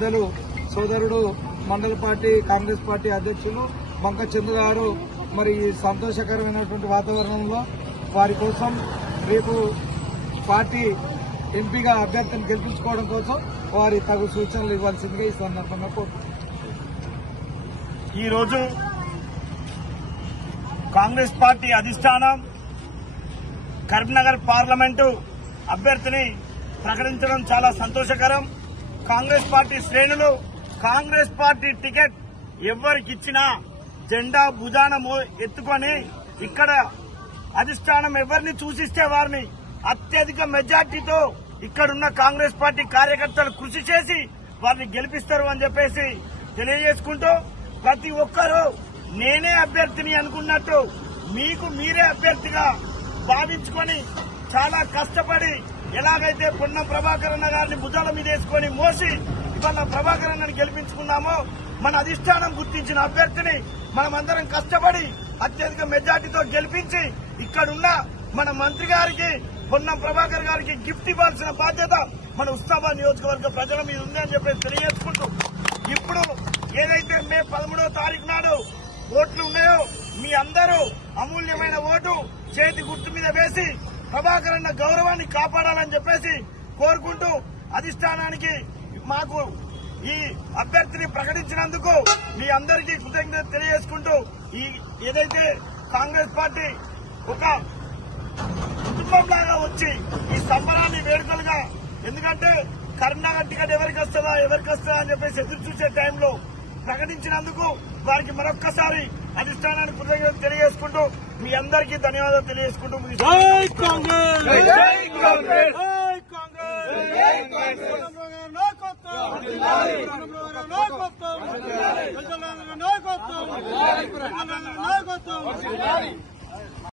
పెద్దలు సోదరుడు మండల పార్టీ కాంగ్రెస్ పార్టీ అధ్యక్షులు బంక చంద్ర గారు మరి సంతోషకరమైనటువంటి వాతావరణంలో వారి కోసం రేపు పార్టీ ఎంపీగా అభ్యర్థిని గెలిపించుకోవడం కోసం వారి తగు సూచనలు ఇవ్వాల్సిందిగా ఈ సందర్భంగా కోరుతున్నాను. ఈరోజు కాంగ్రెస్ పార్టీ అధిష్టానం కరీంనగర్ పార్లమెంటు అభ్యర్థిని ప్రకటించడం చాలా సంతోషకరం. కాంగ్రెస్ పార్టీ శ్రేణులు కాంగ్రెస్ పార్టీ టికెట్ ఎవరికిచ్చినా జెండా భుజాన ఎత్తుకొని ఇక్కడ అధిష్టానం ఎవరిని సూచిస్తే వారిని అత్యధిక మెజార్టీతో ఇక్కడున్న కాంగ్రెస్ పార్టీ కార్యకర్తలు కృషి చేసి వారిని గెలిపిస్తారు అని చెప్పేసి తెలియజేసుకుంటూ ప్రతి ఒక్కరూ నేనే అభ్యర్థిని అనుకున్నట్టు మీకు మీరే అభ్యర్థిగా భావించుకొని చాలా కష్టపడి ఎలాగైతే పొన్నం ప్రభాకర్ అన్న గారిని భుజాల మీద వేసుకొని మోసి ఇవాళ ప్రభాకర్ అన్నని గెలిపించుకున్నామో మన అధిష్టానం గుర్తించిన అభ్యర్థిని మనమందరం కష్టపడి అత్యధిక మెజార్టీతో గెలిపించి ఇక్కడున్న మన మంత్రి గారికి పొన్నం ప్రభాకర్ గారికి గిఫ్ట్ ఇవ్వాల్సిన బాధ్యత మన ఉస్నాబాద్ నియోజకవర్గ ప్రజల మీద ఉందని చెప్పి తెలియజేసుకుంటూ ఇప్పుడు ఏదైతే మే 13వ తారీఖు నాడు ఓట్లు ఉన్నాయో మీ అందరూ అమూల్యమైన ఓటు చేతి గుర్తు మీద వేసి ప్రభాకర్ అన్న గౌరవాన్ని కాపాడాలని చెప్పేసి కోరుకుంటూ అధిష్టానానికి మాకు ఈ అభ్యర్థిని ప్రకటించినందుకు మీ అందరికీ కృతజ్ఞత తెలియజేసుకుంటూ ఈ ఏదైతే కాంగ్రెస్ పార్టీ ఒక కుటుంబంలాగా వచ్చి ఈ సంబరాన్ని వేడుకలుగా ఎందుకంటే కరీంనగర్ టికెట్ ఎవరికి వస్తుందా అని చెప్పేసి ఎదురు చూసే టైంలో ప్రకటించినందుకు వారికి మరొక్కసారి అధిష్టానానికి కృతజ్ఞత తెలియజేసుకుంటూ మీ అందరికీ ధన్యవాదాలు తెలియజేసుకుంటూ నాయకత్వం